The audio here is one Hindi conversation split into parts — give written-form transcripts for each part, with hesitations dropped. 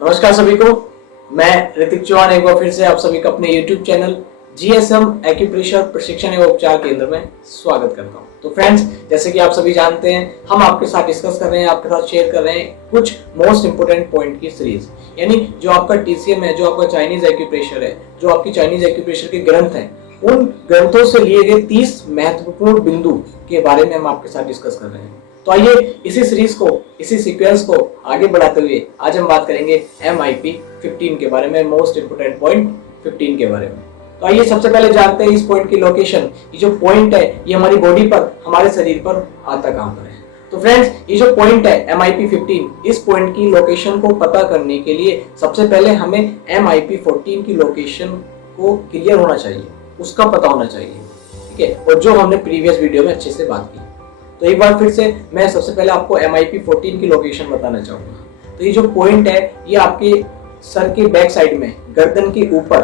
नमस्कार सभी को। मैं ऋतिक चौहान एक बार फिर से आप सभी का अपने YouTube चैनल GSM एक्यूप्रेशर प्रशिक्षण एवं उपचार केंद्र में स्वागत करता हूं। तो फ्रेंड्स, जैसे कि आप सभी जानते हैं, हम आपके साथ डिस्कस कर रहे हैं, आपके साथ शेयर कर रहे हैं कुछ मोस्ट इंपोर्टेंट पॉइंट की सीरीज। यानी जो आपका TCM है, जो आपका चाइनीज एक्यूप्रेशर है, जो आपकी चाइनीज एक्यूप्रेशर के ग्रंथ हैं, उन ग्रंथों से लिए गए 30 महत्वपूर्ण बिंदु के बारे में हम आपके साथ डिस्कस कर रहे हैं। तो आइए इसी सीरीज को, इसी सीक्वेंस को आगे बढ़ाते हुए आज हम बात करेंगे MIP 15 के बारे में, मोस्ट इंपोर्टेंट पॉइंट 15 के बारे में। तो आइए सबसे पहले जानते हैं इस पॉइंट की लोकेशन। ये जो पॉइंट है ये हमारी बॉडी पर, हमारे शरीर पर आता कहां पर है। तो फ्रेंड्स, ये जो पॉइंट है MIP 15, इस पॉइंट की लोकेशन को पता करने के लिए सबसे पहले हमें MIP 14 की लोकेशन को क्लियर होना चाहिए, उसका पता होना चाहिए, ठीक है। और जो हमने प्रीवियस वीडियो में अच्छे से बात की। तो एक बार फिर से मैं सबसे पहले आपको MIP 14 की लोकेशन बताना चाहूंगा। तो ये जो पॉइंट है ये आपके सर के बैक साइड में, गर्दन के ऊपर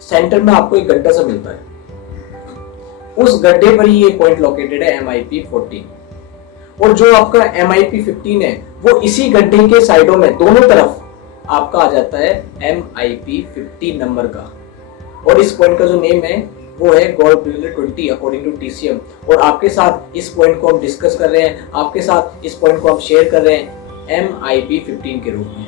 सेंटर में आपको एक गड्ढा सा मिलता है। उस गड्ढे पर ही ये पॉइंट लोकेटेड है MIP 14। और जो आपका MIP 15 है वो इसी गड्ढे के साइडों में दोनों तरफ आपका आ जाता है MIP 15 नंबर का। और इस पॉइंट का जो नेम है वो है gall bladder 20 according to TCM। और आपके साथ इस पॉइंट को हम डिस्कस कर रहे हैं, आपके साथ इस पॉइंट को हम शेयर कर रहे हैं MIP 15 के रूप में।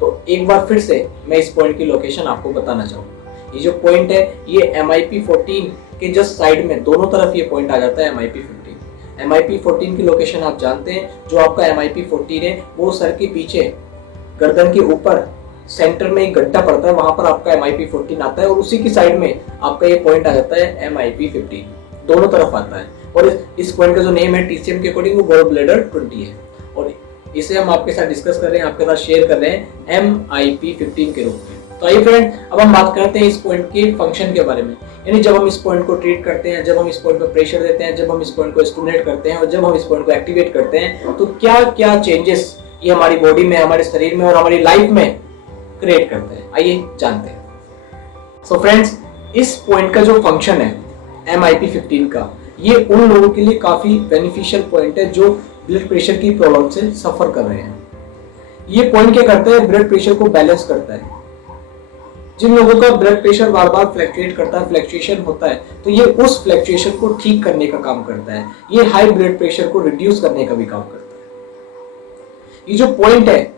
तो एक बार फिर से मैं इस पॉइंट की लोकेशन आपको बताना चाहूंगा। ये जो पॉइंट है ये MIP 14 के जस्ट साइड में दोनों तरफ ये पॉइंट आ जाता है MIP 15। MIP 14 की लोकेशन आप जानते हैं, जो आपका MIP 14 है वो सर के पीछे, गर्दन के ऊपर सेंटर में एक गड्ढा पड़ता है, वहां पर आपका MIP 14 आता है। और उसी की साइड में आपका ये पॉइंट आ जाता है MIP 15, दोनों तरफ आता है। और इस पॉइंट का जो नेम है TCM के अकॉर्डिंग वो गॉल ब्लैडर 20 है। और इसे हम आपके साथ डिस्कस कर रहे हैं, आपके साथ शेयर कर रहे हैं MIP 15 के रूप में। तो आइए फ्रेंड, अब हम बात करते हैं इस पॉइंट के फंक्शन के बारे में। यानी जब हम इस पॉइंट को ट्रीट करते हैं, जब हम इस पॉइंट पर प्रेशर देते हैं, जब हम इस पॉइंट को स्टिमुलेट करते हैं और जब हम इस पॉइंट को एक्टिवेट करते हैं, तो क्या क्या चेंजेस ये हमारी बॉडी में, हमारे शरीर में और हमारी लाइफ में क्रिएट करते हैं, आइए जानते हैं। सो फ्रेंड्स, इस पॉइंट का जो फंक्शन है MIP 15 का, ये उन लोगों के लिए काफी बेनिफिशियल पॉइंट है जो ब्लड प्रेशर की प्रॉब्लम से सफर कर रहे हैं। ये पॉइंट क्या करता है, ब्लड प्रेशर को बैलेंस करता है। जिन लोगों का ब्लड प्रेशर बार बार फ्लक्चुएट करता है, फ्लक्चुएशन होता है, तो ये उस फ्लक्चुएशन को ठीक करने का काम करता है। ये हाई ब्लड प्रेशर को रिड्यूस करने का भी काम करता है। ये जो पॉइंट है,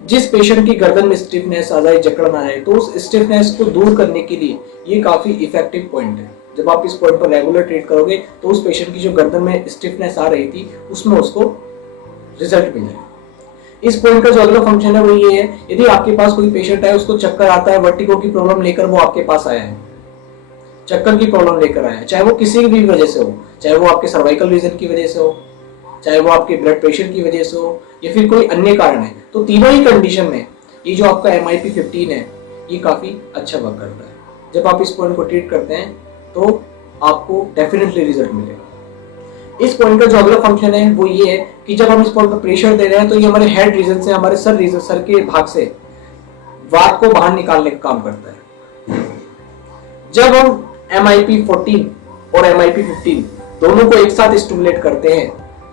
जिस पेशेंट की गर्दन में स्टिफनेस आ जाए, जकड़न आ जाए, तो उस स्टिफनेस को दूर करने के लिए ये काफी इफेक्टिव पॉइंट है। जब आप इस पॉइंट पर रेगुलर ट्रीट करोगे तो उस पेशेंट की जो गर्दन में स्टिफनेस आ रही थी उसमें उसको रिजल्ट मिल जाएगा। इस पॉइंट का जो अगला फंक्शन है वो ये है, यदि आपके पास कोई पेशेंट है, उसको चक्कर आता है, वर्टिगो की प्रॉब्लम लेकर वो आपके पास आया है, चक्कर की प्रॉब्लम लेकर आया है, चाहे वो किसी भी वजह से हो, चाहे वो आपके सर्वाइकल रीजन की वजह से हो, चाहे वो आपके ब्लड प्रेशर की वजह से हो या फिर कोई अन्य कारण है, तो तीनों ही कंडीशन में ये जो आपका MIP 15 है ये काफी अच्छा वर्क करता है। जब आप इस पॉइंट को ट्रीट करते हैं तो आपको डेफिनेटली रिजल्ट मिलेगा। इस पॉइंट का जो अगला फंक्शन है वो ये है कि जब हम इस पॉइंट पर प्रेशर दे रहे हैं तो ये हमारे हेड रीजन से, हमारे सर रीजन, सर के भाग से वात को बाहर निकालने का काम करता है। जब हम MIP 14 और MIP 15 दोनों को एक साथ स्टिमुलेट करते हैं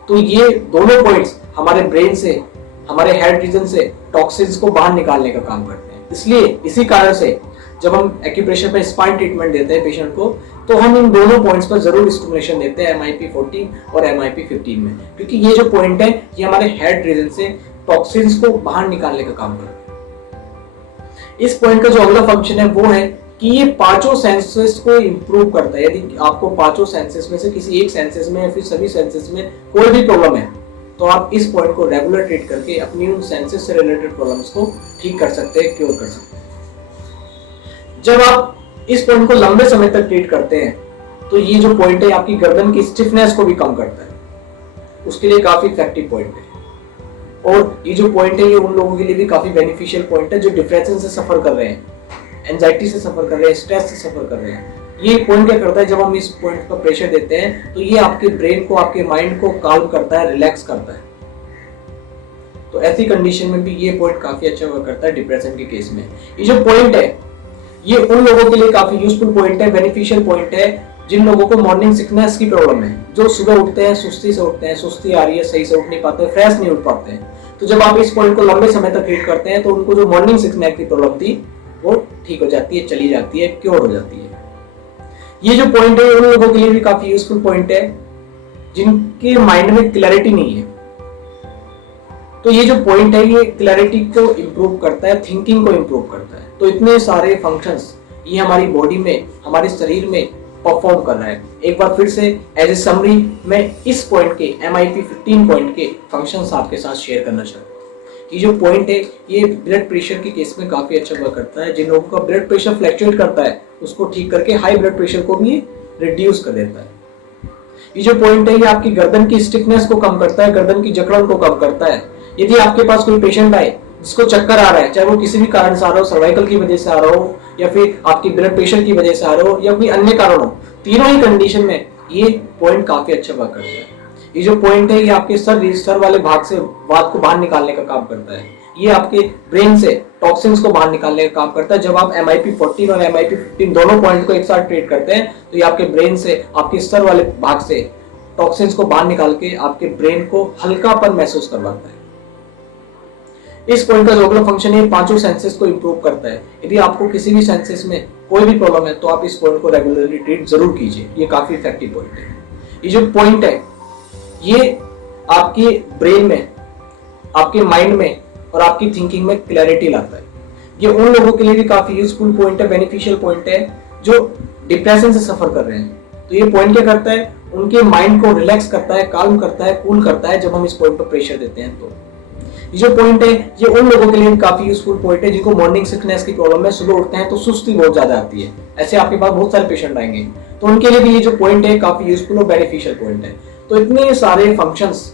तो ये दोनों पॉइंट्स हमारे ब्रेन से, हमारे हेड रीजन से टॉक्सिन्स को बाहर निकालने का काम करते हैं। इसलिए इसी कारण से जब हम एक्यूप्रेशर पे स्पाइन ट्रीटमेंट देते हैं पेशेंट को, तो हम इन दोनों पॉइंट्स पर जरूर स्टिमुलेशन देते हैं MIP 14 और MIP 15 में, क्योंकि ये जो पॉइंट है ये हमारे हेड रीजन से टॉक्सिन्स को बाहर निकालने का काम करते हैं। इस पॉइंट का जो अगला फंक्शन है वो है कि ये पांचों सेंसेस को इंप्रूव करता है। यदि आपको पांचों सेंसेस में से किसी एक सेंसेस में या फिर सभी सेंसेस में कोई भी प्रॉब्लम है तो आप इस पॉइंट को रेगुलर ट्रीट करके अपनी उन सेंसेस से रिलेटेड प्रॉब्लम्स को ठीक कर सकते हैं, क्योर कर सकते हैं। जब आप इस पॉइंट को लंबे समय तक ट्रीट करते हैं तो ये जो पॉइंट है आपकी गर्दन की स्टिफनेस को भी कम करता है, उसके लिए काफी इफेक्टिव पॉइंट है। और ये जो पॉइंट है ये उन लोगों के लिए भी काफी बेनिफिशियल पॉइंट है जो डिप्रेशन से सफर कर रहे हैं, एंजाइटी से सफर कर रहे हैं, स्ट्रेस से सफर कर रहे हैं। ये पॉइंट क्या करता है, जब हम इस पॉइंट पर प्रेशर देते हैं तो ये आपके ब्रेन को, आपके माइंड को काम करता है, रिलैक्स करता है। तो ऐसी कंडीशन में भी ये पॉइंट काफी अच्छा वर्क करता है डिप्रेशन के केस में। ये जो पॉइंट है ये उन लोगों के लिए काफी यूजफुल पॉइंट है, बेनिफिशियल पॉइंट है जिन लोगों को मॉर्निंग सिकनेस की प्रॉब्लम है, जो सुबह उठते हैं सुस्ती से उठते हैं, सुस्ती आ रही है, सही से उठ नहीं पाते, फ्रेश नहीं उठ पाते हैं, तो जब आप इस पॉइंट को लंबे समय तक रीड करते हैं तो उनको जो मॉर्निंग सिकनेस की प्रॉब्लम थी वो ठीक हो जाती है, चली जाती है, क्योर हो जाती है। ये जो पॉइंट है उन लोगों के लिए भी काफी यूजफुल पॉइंट है जिनके माइंड में क्लैरिटी नहीं है। तो ये जो पॉइंट है ये क्लैरिटी को इंप्रूव करता है, थिंकिंग को इंप्रूव करता है। तो इतने सारे फंक्शंस ये हमारी बॉडी में, हमारे शरीर में परफॉर्म कर रहा है। एक बार फिर से एज ए समरी मैं इस पॉइंट के MIP 15 पॉइंट के फंक्शंस आपके साथ शेयर करना चाहता हूँ। ये जो पॉइंट है ये ब्लड प्रेशर के केस में काफी अच्छा वर्क करता है। जिन लोगों का ब्लड प्रेशर फ्लक्चुएट करता है उसको ठीक करके हाई ब्लड प्रेशर को भी रिड्यूस कर देता है। ये जो पॉइंट है ये आपकी गर्दन की स्टिफनेस को कम करता है, गर्दन की जकड़न को कम करता है। यदि आपके पास कोई पेशेंट आए जिसको चक्कर आ रहा है, चाहे वो किसी भी कारण से आ रहा हो, सर्वाइकल की वजह से आ रहा हो या फिर आपकी ब्लड प्रेशर की वजह से आ रहा हो या कोई अन्य कारण हो, तीनों ही कंडीशन में ये पॉइंट काफी अच्छा वर्क करता है। ये जो पॉइंट है ये आपके सर वाले भाग से वात को बाहर निकालने का काम करता है। ये आपके ब्रेन से टॉक्सिन्स को बाहर निकालने का काम करता है। जब आप MIP 14 और MIP 15 दोनों पॉइंट को एक साथ ट्रीट करते हैं तो ये आपके ब्रेन से, आपके सर वाले भाग से टॉक्सिन्स को बाहर निकाल के आपके ब्रेन को हल्कापन महसूस करवाता है। इस पॉइंट का जो अगला फंक्शन है पांचों सेंसेस को इंप्रूव करता है। यदि आपको किसी भी सेंसेस में कोई भी प्रॉब्लम है तो आप इस पॉइंट को रेगुलरली ट्रीट जरूर कीजिए, ये काफी इफेक्टिव पॉइंट है। ये जो पॉइंट है ये आपके ब्रेन में, आपके माइंड में और आपकी थिंकिंग में क्लैरिटी लाता है। ये उन लोगों के लिए भी काफी यूजफुल पॉइंट है, बेनिफिशियल पॉइंट है जो डिप्रेशन से सफर कर रहे हैं। तो ये पॉइंट क्या करता है, उनके माइंड को रिलैक्स करता है, काल्म करता है, कूल करता है जब हम इस पॉइंट पर प्रेशर देते हैं। तो ये जो पॉइंट है ये उन लोगों के लिए भी काफी यूजफुल पॉइंट है जिनको मॉर्निंग सिकनेस की प्रॉब्लम है, सुबह उठते हैं तो सुस्ती बहुत ज्यादा आती है। ऐसे आपके पास बहुत सारे पेशेंट आएंगे तो उनके लिए भी ये जो पॉइंट है काफी यूजफुल और बेनिफिशियल पॉइंट है। तो इतने सारे फंक्शंस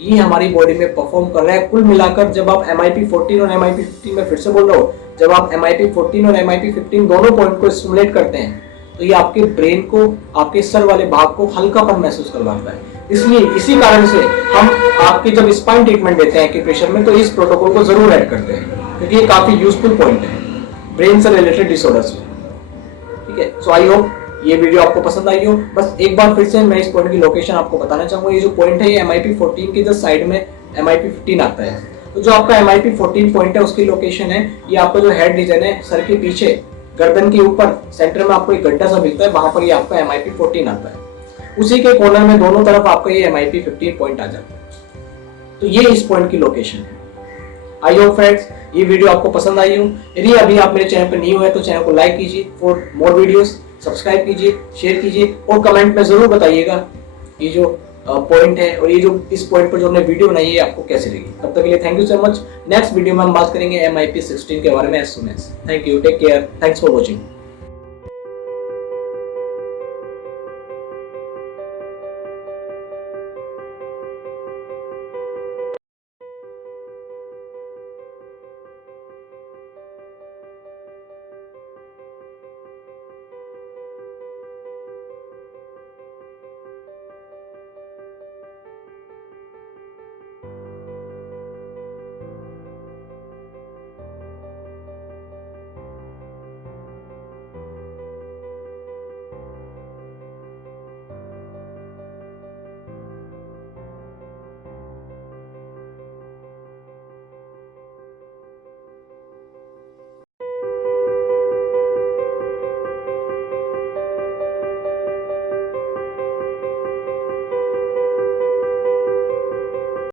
ये हमारी बॉडी में परफॉर्म कर रहा है। कुल मिलाकर जब आप MIP 14 और MIP 15 में फिर से बोल रहा हूँ, जब आप MIP 14 और MIP 15 दोनों पॉइंट को स्टिमुलेट करते हैं तो ये आपके ब्रेन को, आपके सर वाले भाग को हल्कापन महसूस करवाता है। इसलिए इसी कारण से हम आपके जब स्पाइन ट्रीटमेंट देते हैं एक्यूप्रेशर में तो इस प्रोटोकॉल को जरूर ऐड करते हैं क्योंकि ये काफी यूजफुल पॉइंट है ब्रेन से रिलेटेड डिसऑर्डर्स में। ठीक है, सो आई होप ये वीडियो आपको पसंद आई हो। बस एक बार फिर से मैं इस पॉइंट की लोकेशन आपको बताना चाहूंगा। ये जो पॉइंट है ये MIP 14 के जस्ट साइड में MIP 15 आता है। तो जो आपका MIP 14 पॉइंट है उसकी लोकेशन है ये आपका जो हेड रीजन है, सर के पीछे गर्दन के ऊपर सेंटर में आपको एक गड्ढा सा मिलता है, वहां पर ये आपका MIP 14 आता है। उसी के कॉर्नर में दोनों तरफ आपका ये MIP 15 पॉइंट आ जाता है। तो ये इस पॉइंट की लोकेशन है। आई होप फ्रेंड्स ये वीडियो आपको पसंद आई हो। यदि अभी आप मेरे चैनल पर न्यू है तो चैनल को लाइक कीजिए, फॉर मोर वीडियोस सब्सक्राइब कीजिए, शेयर कीजिए और कमेंट में जरूर बताइएगा ये जो पॉइंट है और ये जो इस पॉइंट पर जो हमने वीडियो बनाई है आपको कैसी लगी। तब तक के लिए thank you so much. Next video में हम बात करेंगे MIP 16 के बारे में as soon as. Thank you, take care, thanks for watching.